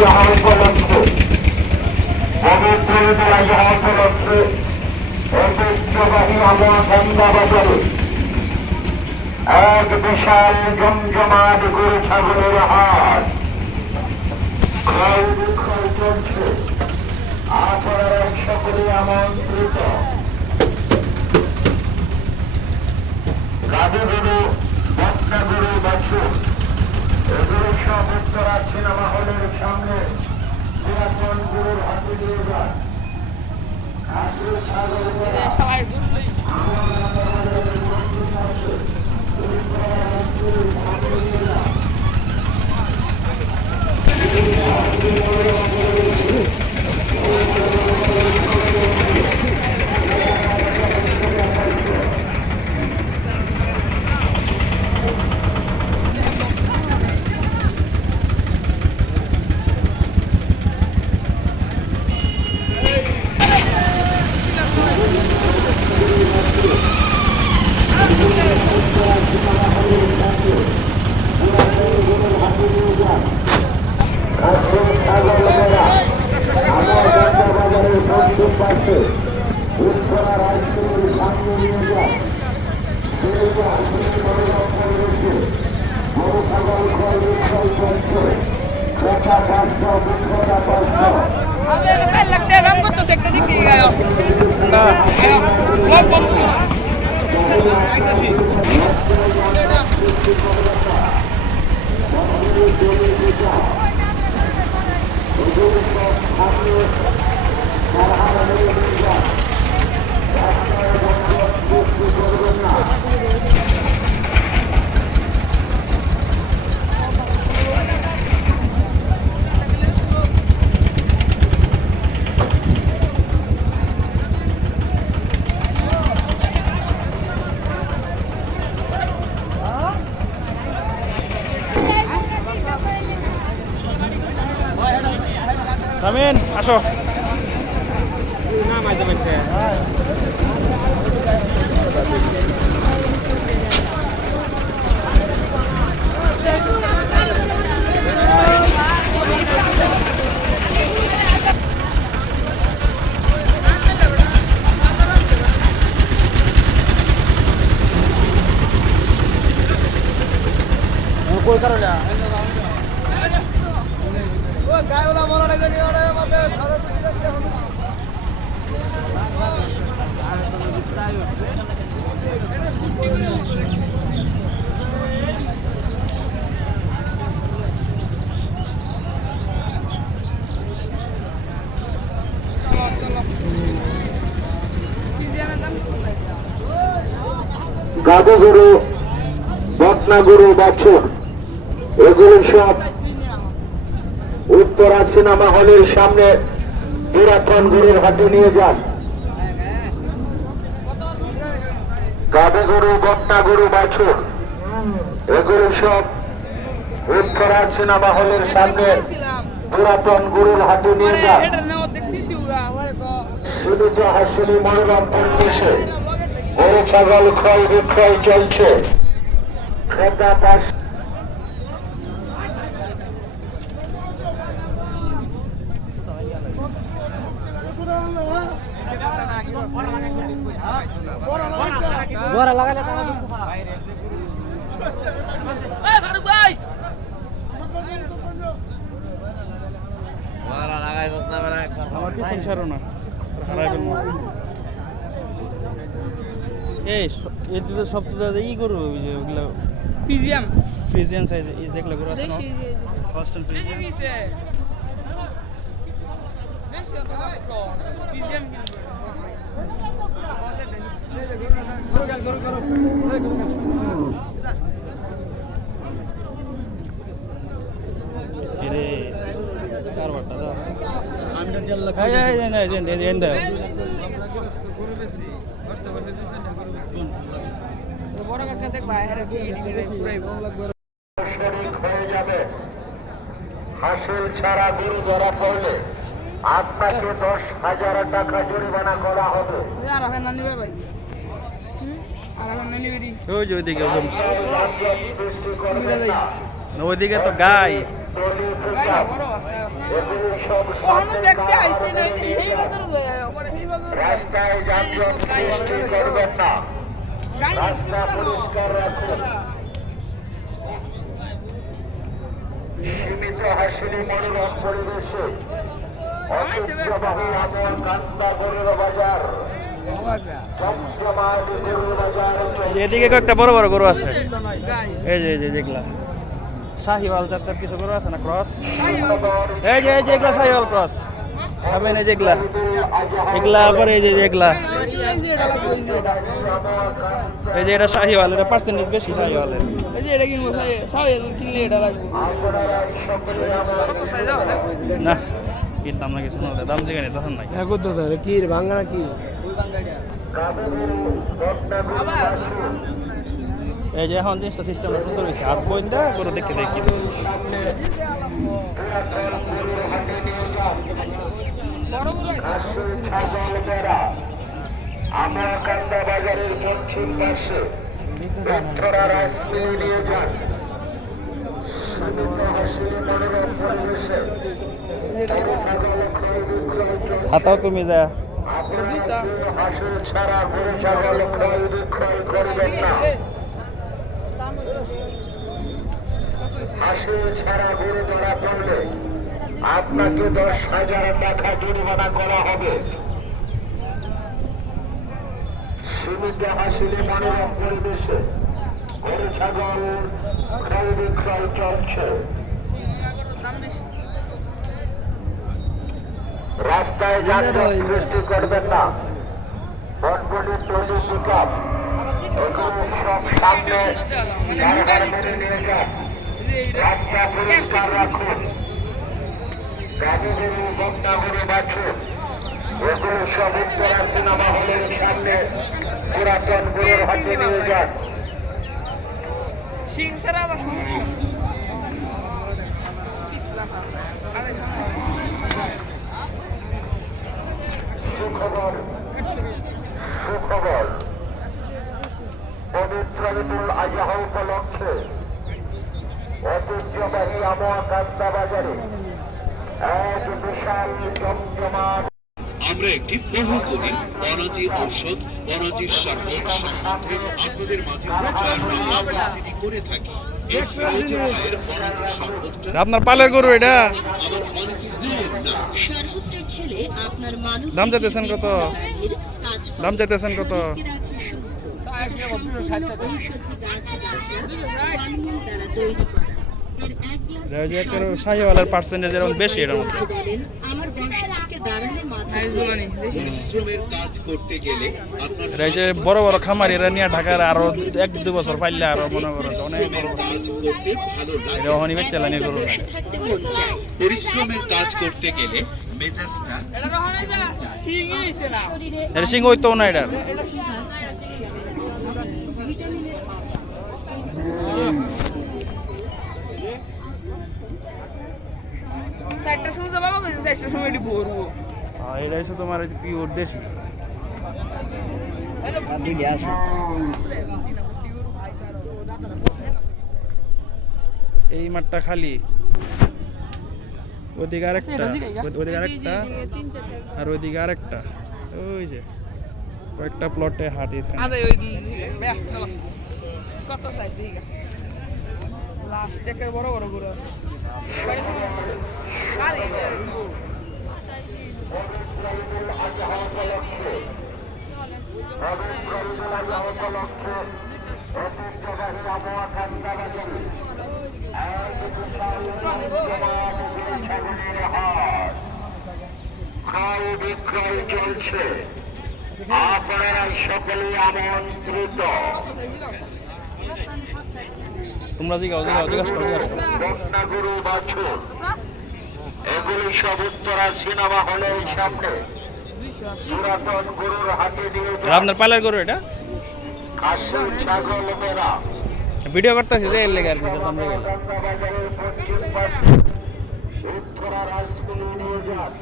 যাওয়া উপলক্ষে পবিত্র ঈদুল আজহা উপলক্ষে ঐতিহ্যবাহী আমার গঙ্গা বাজারে এক বিশাল জমজমাট গরু ছাগলের হাট ক্রয় বিক্রয় চলছে। আপনারা সকলে আমন্ত্রিত। গাভী গরু, বকনা গরু, বাছুর এগুলো সব উত্তরা সিনেমা হলের সামনে পুরাতন গরুর হাতে নিয়ে যান। হাসি ছাগল Amin, আসো। কই কারো না গায়ওয়ালা বড় লাগে নি ওরে মতে ধরে পিটি করতে হবে গাভী গরু, বকনা গরু, বাছুর এগুলো সব উত্তরা সিনেমা হলের সামনে পুরাতন গরুর হাটে নিয়ে যান। গাভী গরু, বকনা গরু, বাছুর এগুলো সব উত্তরা সিনেমা হলের সামনে পুরাতন গরুর হাটে নিয়ে যান। সীমিত হাসিলি মনোরম পরিবেশে গরু ছাগল ক্রয় বিক্রয় চলছে। ক্রেতা পাশ বড় লাগালে এই ফারুক ভাই বড় লাগাই বস না বড় আমার পিছন ছাড়ো না হারাই ফেলবো এই এদিকে সব তো দাদা ই করব ওগুলা পিজিএম ফ্রিজিয়ান সাইজ এই যেগুলো করে আছে না হস্টেল ফ্রিজিয়ান পিজিএম এরে কারবারটা দাও আছে এই এই গরু বেশি করতে করতে দিছেন গরু বেশি বড় কাকা দেখ বাইরে কি এদিকে ছুরাইবো শরীক হয়ে যাবে। হাসিল ছাড়া গরু ধরা পড়লে আপনাকে 10,000 টাকা জরিমানা করা হবে। ওইদিকে ওইদিকে তো গাই এগুলি সব ওখানে দেখতে আইছি না এই বাজার ওপরে এই বাজার রাস্তায় যানজট সৃষ্টি করবেন না, রাস্তা পরিষ্কার রাখুন। সীমিত হাসিলি মনোরম পরিবেশে ঐতিহ্যবাহী আমার কান্দা গরুর বাজার, জমজমাট গরুর বাজার এদিকে একটা বড় বড় গরু আছে, এই যে যেগুলা শাহিওয়াল জাতের কিছু গরু আছে না, ক্রস, এই যে এগুলা শাহিওয়াল ক্রস সামনে, এই যেগুলা এগুলা আবার এই যে এগুলা, এই যে এটা শাহিওয়াল, এটা পার্সেন্টেজ বেশি শাহিওয়ালের। এই যে এটা কিনবো শাহিওয়াল কিনলে এটা লাগবে না কিনতাম না, কিছু না, দাম যেখানে তখন নাই। কি ভাঙা কি এই যে এখন জিনিসটা সিস্টেমটা সুন্দর হয়েছে, আর বইন্দা গরু দেখে দেখি আমার কান্দা বাজারের পশ্চিম পাশে উত্তরা রাসমিল নিয়ে যান। সীমিত হাসিলি মনোরম পরিবেশে হাতাও তুমি যা, হাসিল ছাড়া গরু ছাগল ক্রয় বিক্রয় করবেন না, হাসিল ছাড়া গরু ধরা পড়লে আপনাকে 10,000 টাকা জরিমানা করা হবে। সীমিত হাসিলি মনোরম পরিবেশে গরু ছাগল ক্রয় বিক্রয় চলছে। রাস্তায় যানজট সৃষ্টি করবেন না, বটবটি টলি পিকআপ এগুলো সব সামনে কারখানা মেনে নিয়ে যান, রাস্তা পরিষ্কার রাখুন। গাড়ি গরু, বকনা গরু, বাছুর এগুলো সব উত্তরা সিনেমা হলের সামনে পুরাতন গরুর হাতে নিয়ে যান। সিংসারা আবার সুখবর, সুখবর, পবিত্র ঈদুল আজহা উপলক্ষে ঐতিহ্যবাহী আমার কান্দা বাজারে এক বিশাল জমজমাট। আমরা একটি বহুগুণী অনাজি ঔষধ অনাজির শরবত সম্বন্ধে আপনাদের মাঝে প্রচার ও উপস্থিতি করে থাকি। এই ফিরোজ ভাইয়ের অনাজির শরবতটা আপনার পালের গরু এটা আবার অনেকে জানেন না। শরবতটা খেলে আপনার মানব দাম চাইতেছেন কত? দাম চাইতেছেন কত? শাহিওয়ালের পার্সেন্টেজ এরকম বেশি এর মধ্যে। আমার বংশের থেকে দাঁড়ানো মাথায় পরিশ্রমের কাজ করতে গেলে আপনার এরা এই যে বড় বড় খামার, এরা নিয়ে ঢাকার আরো 1-2 বছর পাইলে আরো মনে করো অনেক বড় কাজ করতে ভালো লাগে। এটা ওখানে বেচে চালানি গরু। বসে থাকতে মন চায়। পরিশ্রমের কাজ করতে গেলে মেজাজটা এটা রহন না ঠিকই হইছে না এর সিং হইতো না এটা। সাইডটা শুনছে বাবা কইছে সাইডটা সময় এটি ভরবো এটা হচ্ছে তোমার পিওর দেশি। এই মাঠটা খালি, ওদিকে আরেকটা, ওদিকে আরেকটা, আর ওইদিকে আরেকটা, ওই যে কয়েকটা প্লটে হাঁটি। আজ ওই চলো কত সাইড দিকে লাস্ট থেকে বড় বড় গরু আছে আরে ক্রয় বিক্রয় চলছে, আপনারা সকলেই আমন্ত্রিত। তোমরা জিজ্ঞাসা করো। বকনা গরু, বাছুর এগুলি সব উত্তরা সিনেমা হলের সামনে পুরাতন গরুর হাতে দিয়ে আপনার পালের গরু এটা? খাসি, ছাগল, বেড়া ভিডিও করতেছি যে এর লেগে আর কি তোমরা গেলে। বাজারের পশ্চিম পাশে উত্তরা রাসমিল নিয়ে যান।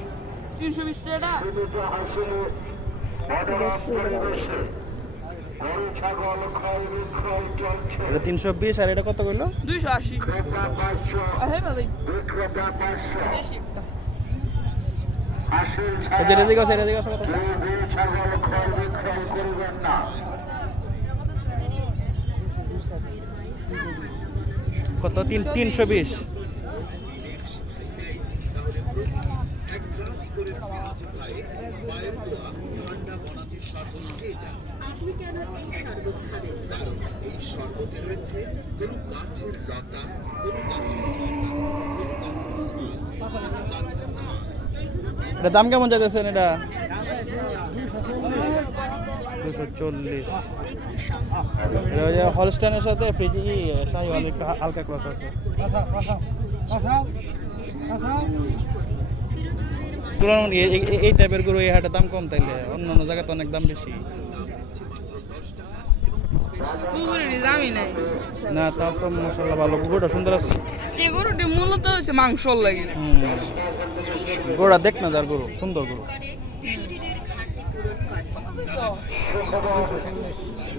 320 টাকা সীমিত হাসিলে মনোরম পরিবেশে গরু ছাগল ক্রয় বিক্রয় চলছে। এটা 320 আর এটা কত কইলো? 280 ক্রেতা 500, আহে ভাই বিক্রেতা 500। বেশি একটা আসল এই যে রেজিক আছে কত? গরু ছাগল ক্রয় বিক্রয় করবেন না। কত? 320। আপনি কেন এই শরবত খাবেন? এই শরবতে রয়েছে কোনো গাছের লতা, কোনো এটা দাম কেমন চাইতেছেন এটা? 240। এটা ওই যে হলস্টাইনের সাথে ফ্রিজি শাহিওয়াল একটু হালকা ক্রস আছে। তুলনামূলক এই টাইপের গরু এই হাটে দাম কম, তাইলে অন্য অন্য জায়গাতে অনেক দাম বেশি। পুকুরের দামই নাই না তাও তো মশাল্লা ভালো, গরুটা সুন্দর আছে। এই গরুটি মূলত হচ্ছে মাংস লাগে গরুটা দেখ না, যার গরু সুন্দর গরু।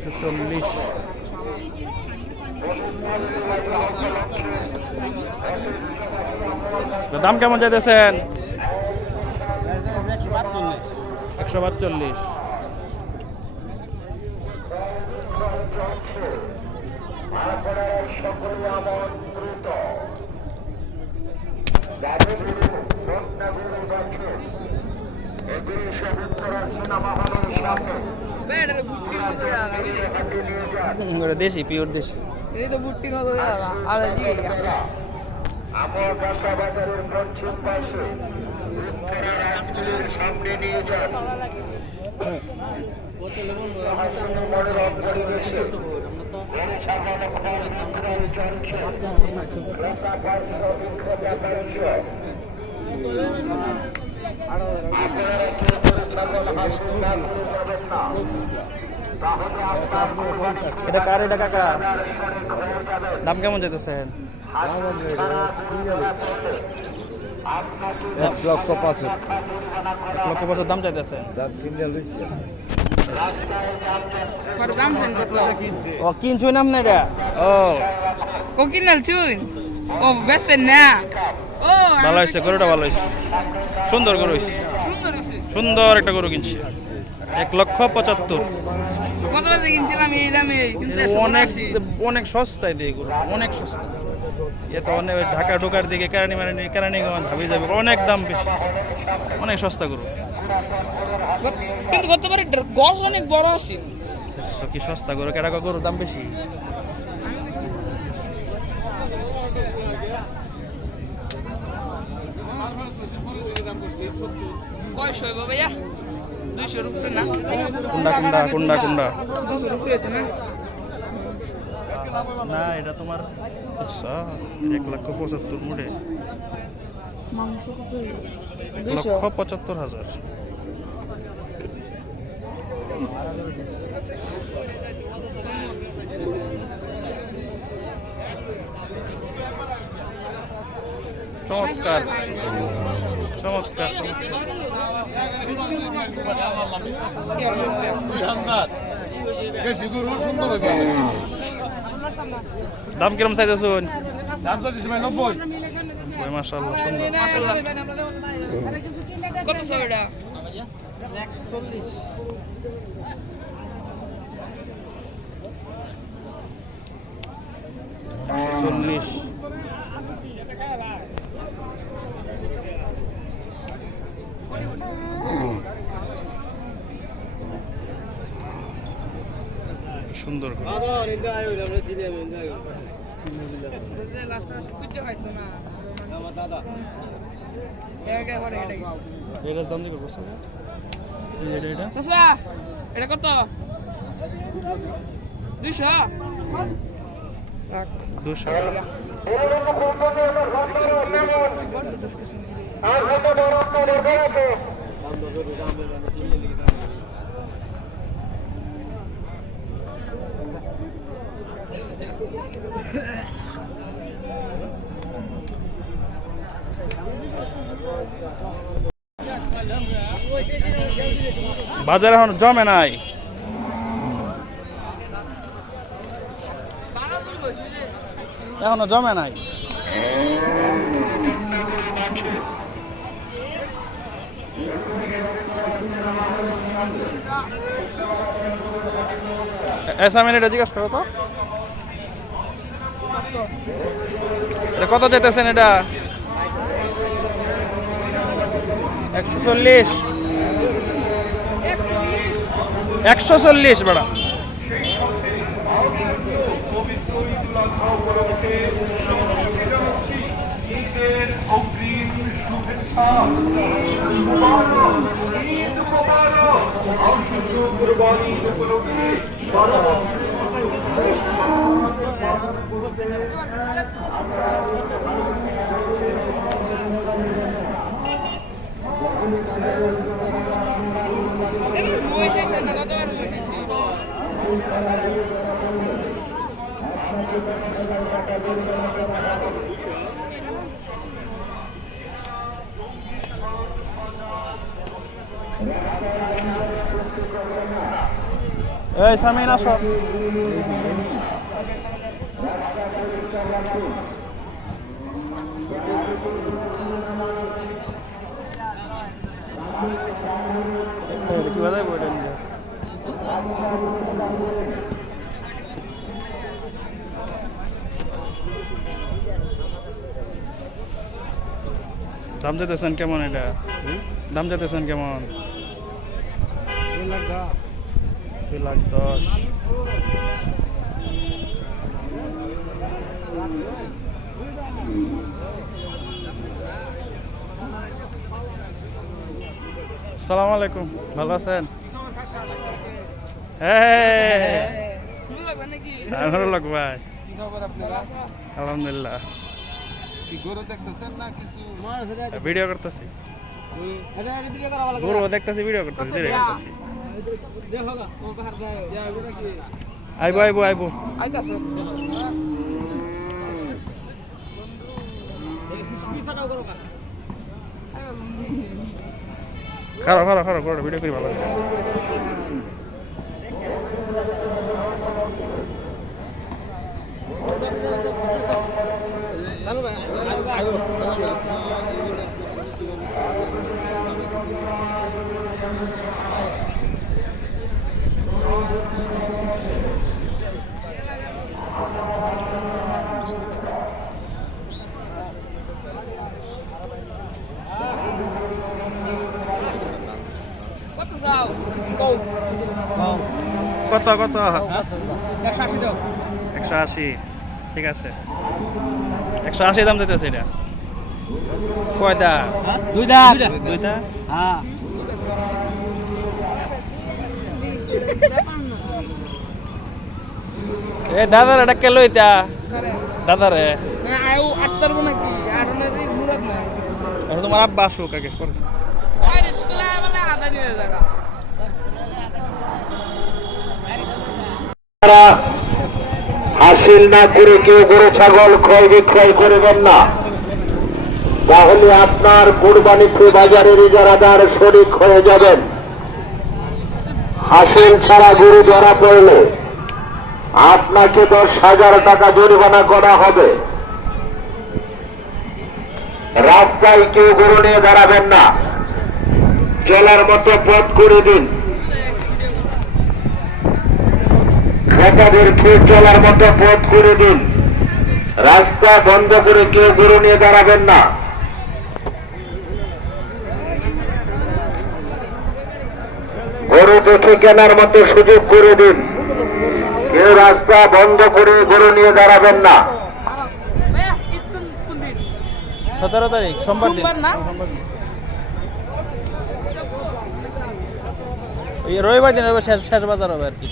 240। দাম কেমন চাইতেছেন? 145। সকলে আমন্ত্রিত। যাদের ঘটনা গরু দেখে এগুলি সব উত্তরা সিনেমা হলের সামনে বেড়ের বুট্টির মতো জায়গা হাটে নিয়ে যান। দেশি, পিওর দেশি। এই তো বুট্টির মতো জায়গা আর জিগা আমার ঢাকা বাজারের পশ্চিম পাশে উত্তরা রাস্তার সামনে নিয়ে যান। হাসিনা মনোরম পরিবেশে গরু ছাগল ক্রয় বিক্রয় চলছে। ক্রেতা 500, বিক্রেতা 500। আপনারা কেউ গরু ছাগল হাসিল না করে যাবেন না, তাহলে আপনার কোরবানি এটা কার এটা কাকা? শরীক হয়ে যাবে। দাম কেমন চাইতেছেন? হাসিল ছাড়া দুনিয়া চলে। আপনাকে 1,05,000। 1,05,000 দাম চাইতেছেন? রাস্তায় যানজট পরে দাম চেন কত ও কিনছুই নাম না এটা? ও ও কিনাল চুন ও বেসেন না ও ভালো হয়েছে, গরুটা ভালো হয়েছে, সুন্দর গরু হয়েছে, সুন্দর হইছে সুন্দর একটা গরু কিনছে। 1,75,000। কত টাকা কিনছিলাম এই দামে কিন্তু অনেক অনেক সস্তায় দিয়ে গরু, অনেক সস্তা। এ তো অনেক ঢাকা ঢোকার দিকে কেরানীগঞ্জ হাবি যাবে, অনেক দাম বেশি, অনেক সস্তা গরু। কিন্তু গতবারে গজ অনেক বড় আছে দেখছো কি সস্তা গরু, কেটা গরুর দাম বেশি। কয়শো হইব ভাইয়া 200 রুপিয়া না কোনটা 200 রুপিয়া তো না না এটা তোমার আচ্ছা 1,75,000 মুড়ে, মাংস কত 1,75,000। চমৎকার চমৎকার। দাম কিরম চাইতেছুন? মাশাআল্লাহ সুন্দর। কত সবটা 140। সুন্দর বুঝে লাস্ট কুইতে খাইতো না আমার দাদা একে পরে এটাই এটা দাম দিবে বসে এটা চাচা এটা কত 200 200। বাজারে এখন জমে নাই, এখনো জমে নাই। এসামিন এটা জিজ্ঞাসা করো তো, এটা কত চাইতেছেন? এটা 140 140 বেড়া। এই সামিন আসো। কি বাজায় বইটা নিয়ে দাম যেতেছেন কেমন? এটা দাম যেতেছেন কেমন? 2,10,000। আসসালামু আলাইকুম, ভালো আছেন? হ্যাঁ ভালো লাগ ভাই, আলহামদুলিল্লাহ। ভিডিও করতেছি, গরু দেখতেছি, ভিডিও করতেছি, দেখতেছি। আইবো আইবো আইবো। খারো খারো খারো করে ভিডিও করি ভালো। কত কত? 180। ঠিক আছে, 180 দাম দিতেছে। এটা কয়টা? দুইটা। হ্যাঁ, এ দাদার এটা কে লইতা? দাদারে তোমার আব্বা আসুক আগে করে। হাসিল না করে কেউ গরু ছাগল ক্রয় বিক্রয় করবেন না, তাহলে আপনার কুরবানিতে বাজারের ইজারাদার শরিক হয়ে যাবেন। হাসিল ছাড়া গরু ধরা পড়লে আপনাকে 10,000 টাকা জরিমানা করা হবে। রাস্তায় কেউ গরু নিয়ে দাঁড়াবেন না, চলার মতো পথ করে দিন। ক্রেতাদেরকে চলার মতো পথ করে দিন। রাস্তা বন্ধ করে কেউ গরু নিয়ে দাঁড়াবেন না। গরু দেখে কেনার মতো সুযোগ করে দিন। কেউ রাস্তা বন্ধ করে গরু নিয়ে দাঁড়াবেন না। 17 তারিখ সোমবার দিন। এই রবিবার দিন হবে, শেষ বাজার হবে আর কি।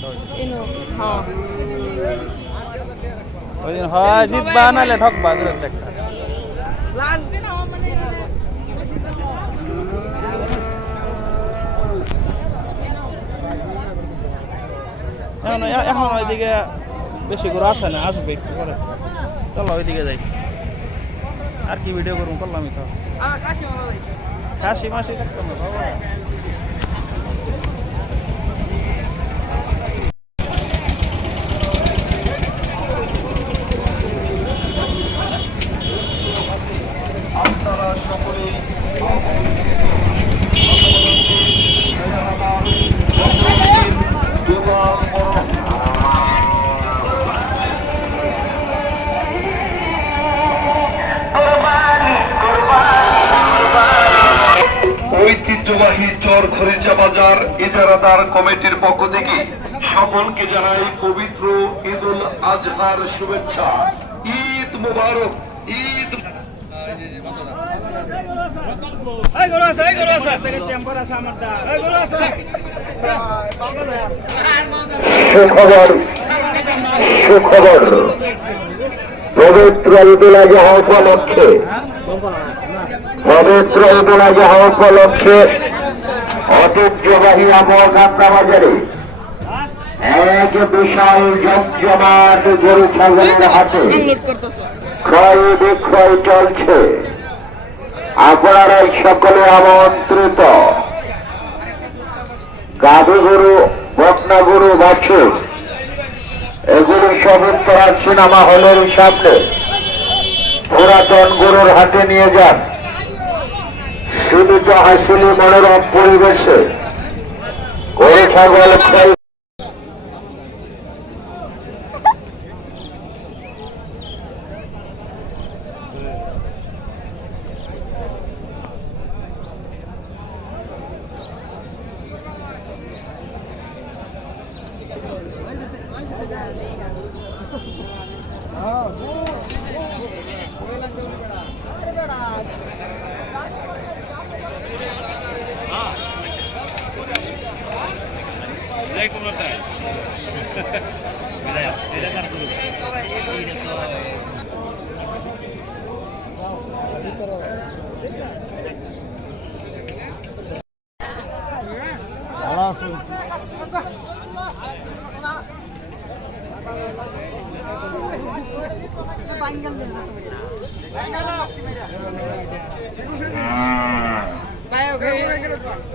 ওই দিন হয় জিতবা, নাহলে ঠকবা। একটা এখন ওইদিকে বেশি করে আসে না, আসবে একটু পরে। চলো ওইদিকে যাই, আর কি ভিডিও করবো, করলামই তো। খাসি মাসি দেখতাম না বাবা। সদর খরিচা বাজার ইজারাদার কমিটির পক্ষ থেকে সকলকে জানাই পবিত্র ঈদুল আজহার শুভেচ্ছা। ঈদ মুবারক। ঈদ সুখবর, সুখবর, পবিত্র ঈদুল আজহা উপলক্ষে, পবিত্র ঈদুল আজহা উপলক্ষে ঐতিহ্যবাহী আমবান্দা বাজারে এক বিশাল জমজমাট গরু ছাগলের হাটে ক্রয় বিক্রয় চলছে। আপনারাই সকলে আমন্ত্রিত। গাভী গরু, বকনা গরু, বাছুর এগুলি সব উত্তরা সিনেমা হলের সামনে পুরাতন গরুর হাটে নিয়ে যান। সীমিত হাসিলি মনোরম পরিবেশে গরু ছাগল ক্রয়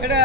এটা